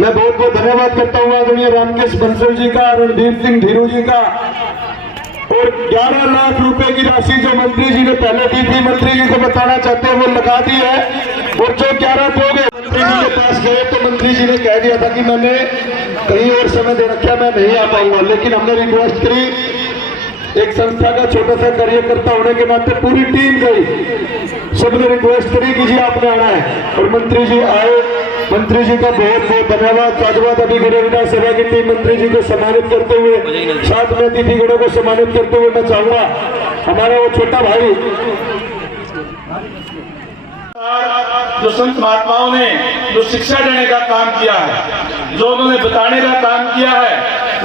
मैं बहुत बहुत धन्यवाद करता हूँ आदरणीय रामकेश बंसल जी का, रणदीप सिंह धीरू जी का। और 11 लाख रुपए की राशि जो मंत्री जी ने पहले दी थी, मंत्री जी को बताना चाहते हैं वो लगा दी है। और जो 11 दोगे, मंत्री जी के पास गए तो मंत्री जी ने कह दिया था कि मैंने कहीं और समय दे रखा, मैं नहीं आ पाऊंगा। लेकिन हमने रिक्वेस्ट करी, एक संस्था का छोटा सा कार्यकर्ता होने के नाते पूरी टीम गई, सबने रिक्वेस्ट करी कि जी आपने आना है और मंत्री जी आए। मंत्री जी का बहुत बहुत धन्यवाद। साधुवाद। अभी गिरिया विधानसभा की टीम मंत्री जी को सम्मानित करते हुए, साथ में अतिथिगणों को सम्मानित करते हुए मैं चाहूंगा हमारा वो छोटा भाई जो संत महात्माओं ने जो शिक्षा देने का काम किया है, जो उन्होंने बताने का काम किया है,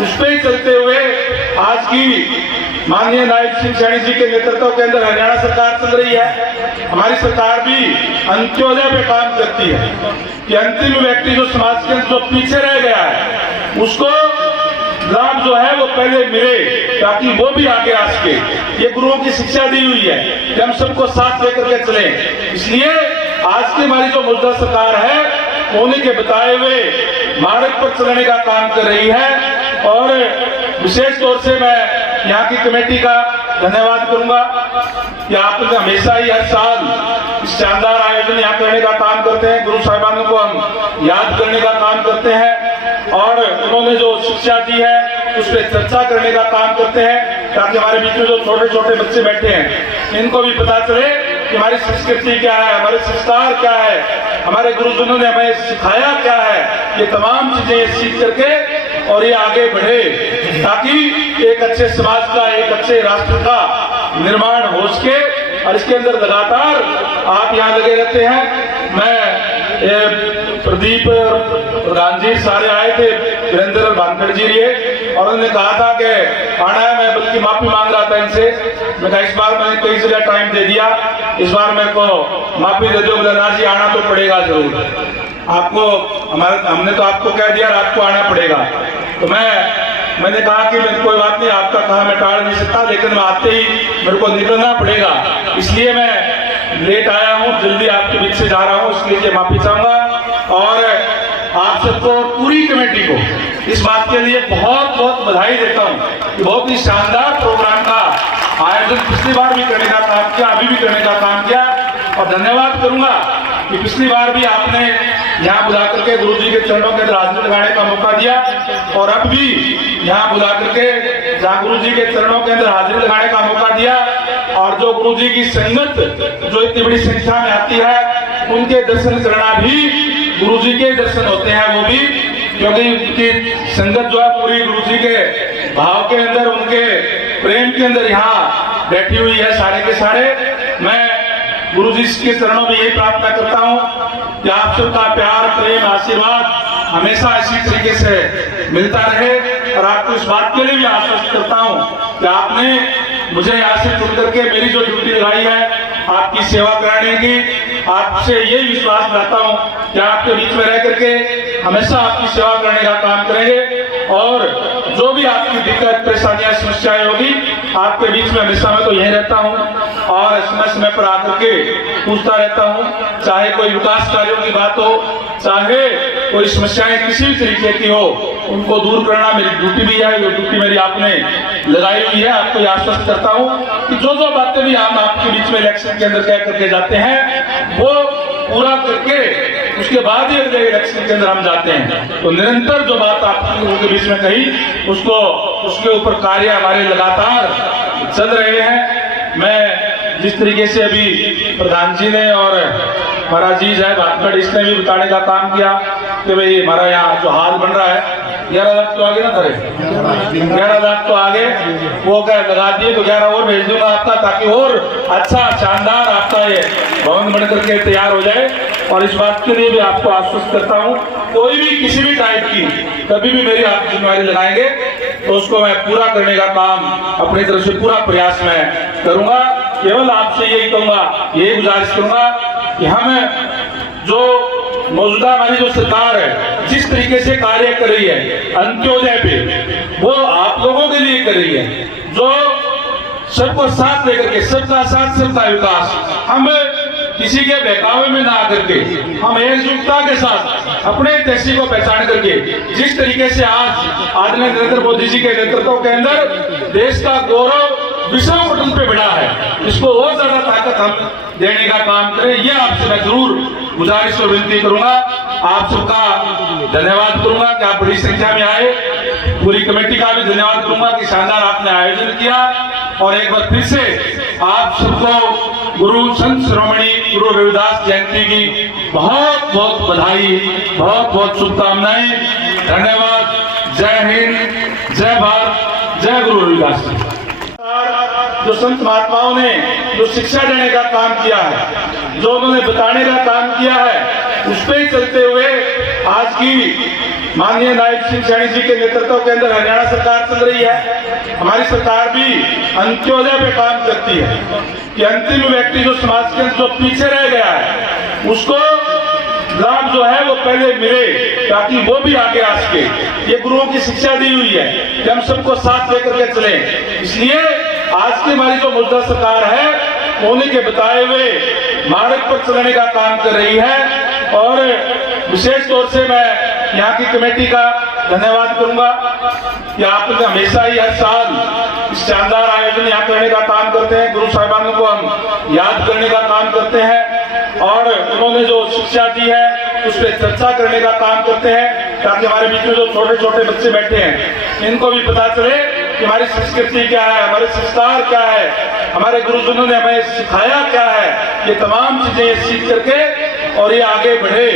उस पे चलते हुए आज की माननीय नायब सिंह सैनी जी के नेतृत्व के अंदर हरियाणा सरकार चल रही है। हमारी सरकार भी अंत्योदय पे काम करती है कि अंतिम व्यक्ति जो समाज के अंदर जो पीछे रह गया है उसको लाभ जो है वो पहले मिले, ताकि वो भी आगे आ सके। ये गुरुओं की शिक्षा दी हुई है कि हम सबको साथ लेकर के चले। इसलिए आज की हमारी जो मौजूदा सरकार है उन्हीं के बताए हुए मार्ग पर चलने का काम कर रही है। और विशेष तौर से मैं यहाँ की कमेटी का धन्यवाद करूंगा कि आपने हमेशा ही हर साल इस शानदार आयोजन यहाँ करने का काम करते हैं। गुरु साहिबानों को हम याद करने का काम करते हैं और उन्होंने जो शिक्षा दी है उस पर चर्चा करने का काम करते हैं, ताकि हमारे बीच में जो छोटे छोटे बच्चे बैठे हैं इनको भी पता चले कि हमारी संस्कृति क्या है, हमारे संस्कार क्या है, हमारे गुरुजनों ने हमें सिखाया क्या है। ये तमाम चीजें सीख करके और ये आगे बढ़े, ताकि एक अच्छे समाज का, एक अच्छे राष्ट्र का निर्माण हो सके। और इसके अंदर लगातार आप यहाँ लगे रहते हैं। मैं प्रदीप प्रधान जी सारे आए थे, वीरेंद्र और भानखड़ जी रहे, और उन्होंने कहा था कि आना है। मैं बल्कि माफी मांग रहा था इनसे। मैं कहा इस बार मैंने कई जगह टाइम दे दिया, इस बार मेरे को माफी दे दो बलराज जी, आना तो पड़ेगा जरूर आपको। हमने तो आपको कह दिया आपको आना पड़ेगा। तो मैंने कहा कि कोई बात नहीं, आपका कहा मैं टाल नहीं सकता, लेकिन मैं आते ही मेरे को निकलना पड़ेगा, इसलिए मैं लेट आया हूँ, जल्दी आपके बीच से जा रहा हूँ, इसलिए माफी चाहूंगा। और आप सबको पूरी कमेटी को इस बात के लिए बहुत बहुत बधाई देता हूँ कि बहुत ही शानदार प्रोग्राम का आयोजन पिछली बार भी करने का काम किया, अभी भी करने का काम किया। और धन्यवाद करूंगा कि पिछली बार भी आपने यहाँ बुला करके गुरु जी के चरणों के अंदर हाजिरी लगाने का मौका दिया, और अब भी यहाँ बुला करके जहाँ गुरु जी के चरणों के अंदर हाजिरी लगाने का मौका दिया। और जो गुरु जी की संगत जो इतनी बड़ी संख्या में आती है, उनके दर्शन करना भी गुरु जी के दर्शन होते हैं, वो भी, क्योंकि उनकी संगत जो है पूरी गुरु जी के भाव के अंदर, उनके प्रेम के अंदर यहाँ बैठी हुई है सारे के सारे। मैं गुरु जी के चरणों में यही प्रार्थना करता हूँ कि आप सबका प्यार, प्रेम, आशीर्वाद हमेशा इसी तरीके से मिलता रहे। और आपको इस बात के लिए भी आश्वस्त करता हूँ कि आपने मुझे यहाँ से चुन करके मेरी जो ड्यूटी लगाई है आपकी सेवा कराने की, आपसे यही विश्वास लाता हूँ कि आपके बीच में रह करके हमेशा आपकी सेवा करने का काम करेंगे। और जो भी आपकी दिक्कत, परेशानियां, समस्याएं होगी, आपके बीच में हमेशा मैं तो यही रहता हूँ और समय समय पर आकर के पूछता रहता हूँ। चाहे कोई विकास कार्यों की बात हो, चाहे कोई समस्याएं किसी भी तरीके की हो, उनको दूर करना मेरी ड्यूटी भी है। जो ड्यूटी मेरी आपने लगाई हुई है, आपको आश्वस्त करता हूँ कि जो जो बातें भी हम आपके बीच में इलेक्शन के अंदर कह करके जाते हैं वो पूरा करके उसके बाद ही अगले इलेक्शन के अंदर हम जाते हैं। तो निरंतर जो बात आप लोगों के बीच में कही, उसको उसके ऊपर कार्य हमारे लगातार चल रहे हैं। मैं जिस तरीके से अभी प्रधान जी ने और हमारा जीज है भानखड़, इसने भी बताने का काम किया कि भाई हमारा यहाँ जो हाल बन रहा है 11 लाख तो आगे ना करे, 11 लाख तो आगे वो क्या लगा दिए, तो 11 और भेज दूंगा आपका, ताकि और अच्छा शानदार आपका ये भवन बन करके तैयार हो जाए। और इस बात के लिए भी आपको आश्वस्त करता हूँ, कोई भी किसी भी टाइप की कभी भी मेरी आप जिम्मेवारी लगाएंगे तो उसको मैं पूरा करने का काम अपनी तरफ से पूरा प्रयास मैं करूंगा। केवल आपसे यही कहूंगा, यही गुजारिश करूंगा कि हम जो मौजूदा हमारी जो सरकार है जिस तरीके से कार्य कर रही है अंत्योदय पे, वो आप लोगों के लिए कर रही है, जो सबको साथ लेकर के सबका साथ सबका विकास। हम किसी के बहकावे में ना आकर के हम एकजुटता के साथ अपने तहसील को पहचान करके जिस तरीके से आज आदरणीय नरेंद्र मोदी जी के नेतृत्व के अंदर देश का गौरव विश्व पटल पे बढ़ा है, इसको और ज्यादा ताकत हम देने का काम करें। ये आपसे मैं जरूर गुजारिश और विनती करूंगा। आप सबका धन्यवाद करूंगा कि आप बड़ी संख्या में आए। पूरी कमेटी का भी धन्यवाद करूंगा कि शानदार आपने आयोजन किया। और एक बार फिर से आप सबको गुरु संत शिरोमणि गुरु रविदास जयंती की बहुत बहुत बधाई, बहुत बहुत शुभकामनाएं। धन्यवाद। जय हिंद, जय भारत, जय गुरु रविदास जी। जो संत महात्माओं ने जो शिक्षा देने का काम किया है, जो उन्होंने बताने का काम किया है, उस पे ही चलते हुए आज की माननीय नायब सिंह सैनी जी के नेतृत्व के अंदर हरियाणा सरकार चल रही है। हमारी सरकार भी अंत्योदय पे काम करती है कि अंतिम व्यक्ति जो समाज के अंदर जो पीछे रह गया है उसको लाभ जो है वो पहले मिले, ताकि वो भी आगे आ सके। ये गुरुओं की शिक्षा दी हुई है कि हम सबको साथ लेकर के चले। इसलिए आज की हमारी जो मौजूदा सरकार है उन्हीं के बताए हुए मार्ग पर चलने का काम कर रही है। और विशेष तौर से मैं यहाँ की कमेटी का धन्यवाद करूंगा कि आप हमेशा ही हर साल इस शानदार आयोजन यहाँ करने का काम करते हैं। गुरु साहिबानों को हम याद करने का काम करते हैं और उन्होंने जो शिक्षा दी है उस पर चर्चा करने का काम करते हैं, ताकि हमारे बीच में जो छोटे छोटे बच्चे बैठे हैं इनको भी पता चले कि हमारी संस्कृति क्या है, हमारे संस्कार क्या है, हमारे गुरुजनों ने हमें सिखाया क्या है। ये तमाम चीजें सीख करके और ये आगे बढ़े,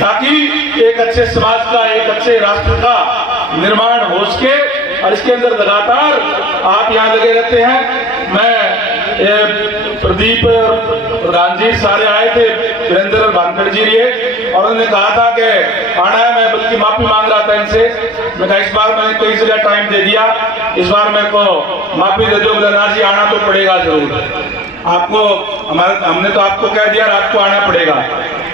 ताकि एक अच्छे समाज का, एक अच्छे राष्ट्र का निर्माण हो सके। और इसके अंदर लगातार आप यहाँ लगे रहते हैं। मैं प्रदीप प्रधान जी सारे आए थे, वीरेंद्र और भानखड़ जी रहे, और उन्होंने कहा था कि आना है। मैं बल्कि माफी मांग रहा था इनसे। मैं कहा इस बार मैंने कई जगह टाइम दे दिया, इस बार मेरे को माफी दे दो बलराज जी, आना तो पड़ेगा जरूर आपको। हमने तो आपको कह दिया आपको आना पड़ेगा।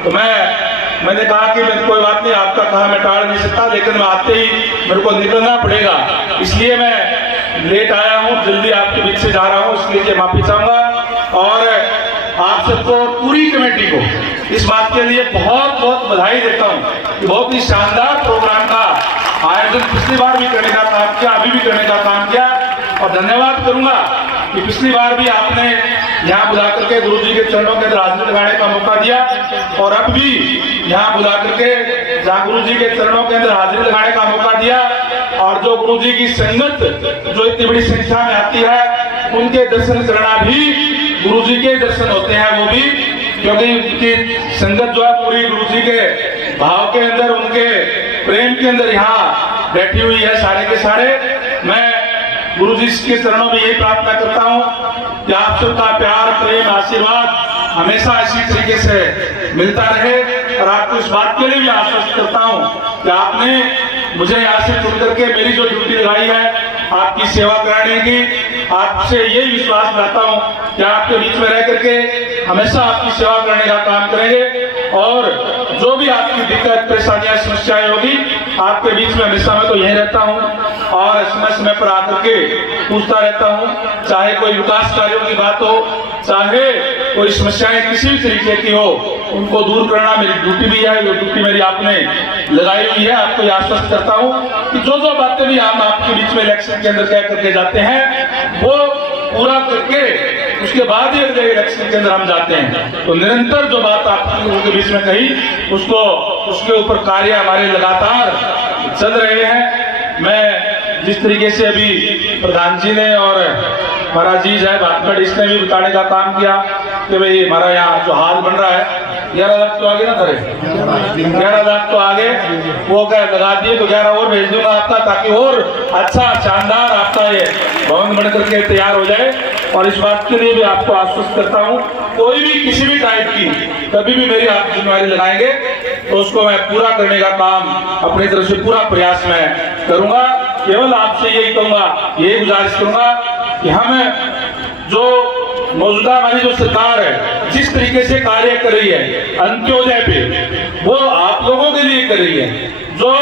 तो मैंने कहा कि कोई बात नहीं, आपका कहा मैं टाल नहीं सकता, लेकिन मैं आते ही मेरे को निकलना पड़ेगा, इसलिए मैं लेट आया हूँ, जल्दी आपके बीच से जा रहा हूँ, इसलिए माफी चाहूंगा। और आप सबको, पूरी कमेटी को इस बात के लिए बहुत बहुत बधाई देता हूँ। बहुत ही शानदार प्रोग्राम का आयोजन पिछली बार भी करने का काम किया, अभी भी करने का काम किया। और धन्यवाद करूंगा कि पिछली बार भी आपने यहाँ बुला करके गुरु जी के चरणों के अंदर हाजिरी लगाने का मौका दिया, और अब भी यहाँ बुला करके जहाँ गुरु जी के चरणों के अंदर हाजिरी लगाने का मौका दिया। और जो गुरु जी की संगत जो इतनी बड़ी संख्या में आती है, उनके दर्शन करना भी गुरु जी के दर्शन होते हैं, वो भी, क्योंकि उनकी संगत जो है पूरी गुरु जी के भाव के अंदर, उनके प्रेम के अंदर यहाँ बैठी हुई है सारे के सारे। मैं गुरु जी के चरणों में यही प्रार्थना करता हूँ कि आप सबका प्यार, प्रेम, आशीर्वाद हमेशा इसी तरीके से मिलता रहे। और आपको इस बात के लिए भी आश्वस्त करता हूँ कि आपने मुझे यहाँ से चुन करके मेरी जो ड्यूटी लगाई है आपकी सेवा कराने की, आपसे यही विश्वास रखता हूँ कि आपके बीच में रह करके हमेशा आपकी सेवा करने का काम करेंगे। और जो भी आपकी दिक्कत, परेशानियां, समस्याएं होगी, आपके बीच में हमेशा मैं तो यही रहता हूँ और समय समय पर आकर के पूछता रहता हूँ। चाहे कोई विकास कार्यों की बात हो, चाहे कोई समस्याएं किसी भी तरीके की हो, उनको दूर करना मेरी ड्यूटी भी है। जो ड्यूटी मेरी आपने लगाई हुई है, आपको आश्वस्त करता हूँ कि जो जो बातें भी हम आपके बीच में इलेक्शन के अंदर कह करके जाते हैं, वो पूरा करके उसके बाद ही अगले इलेक्शन के अंदर हम जाते हैं। तो निरंतर जो बात आप लोगों के बीच में कही, उसके ऊपर कार्य हमारे लगातार चल रहे हैं। मैं जिस तरीके से अभी प्रधान जी ने और हमारा जीज है भानखड़, इसने भी बताने का काम किया कि भाई हमारा यहाँ जो हाल बन रहा है 11 लाख तो आगे ना करे, 11 लाख तो आगे वो क्या लगा दिए, तो 11 और भेज दूंगा आपका, ताकि और अच्छा शानदार आपका ये भवन बन करके तैयार हो जाए। और इस बात के लिए भी आपको आश्वस्त करता हूँ, कोई भी किसी भी टाइप की कभी भी मेरी आप जिम्मेवारी लगाएंगे तो उसको मैं पूरा करने का काम अपनी तरफ से पूरा प्रयास मैं करूंगा। केवल आपसे यही कहूंगा, यही गुजारिश करूंगा कि हम जो मौजूदा हमारी जो सरकार है जिस तरीके से कार्य कर रही है अंत्योदय पे, वो आप लोगों के लिए कर रही है, जो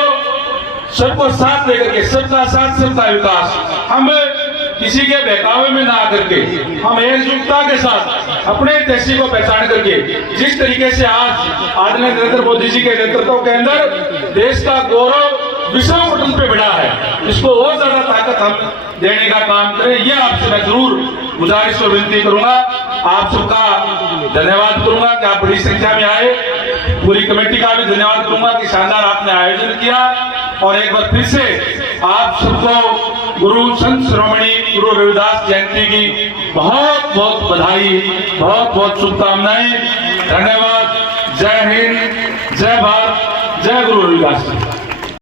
सबको साथ लेकर के सबका साथ सबका विकास। हम किसी के बहकावे में ना आकर के हम एकजुटता के साथ अपने देशी को पहचान करके जिस तरीके से आज आदरणीय नरेंद्र मोदी जी के नेतृत्व के अंदर देश का गौरव विश्व पटल पे बढ़ा है, इसको और ज्यादा ताकत हम देने का काम करें। ये आपसे मैं जरूर गुजारिश और विनती करूंगा। आप सबका धन्यवाद करूंगा कि आप बड़ी संख्या में आए। पूरी कमेटी का भी धन्यवाद करूंगा कि शानदार आपने आयोजन किया। और एक बार फिर से आप सबको गुरु संत शिरोमणि गुरु रविदास जयंती की बहुत बहुत बधाई, बहुत बहुत शुभकामनाएं। धन्यवाद। जय हिंद, जय भारत, जय गुरु रविदास।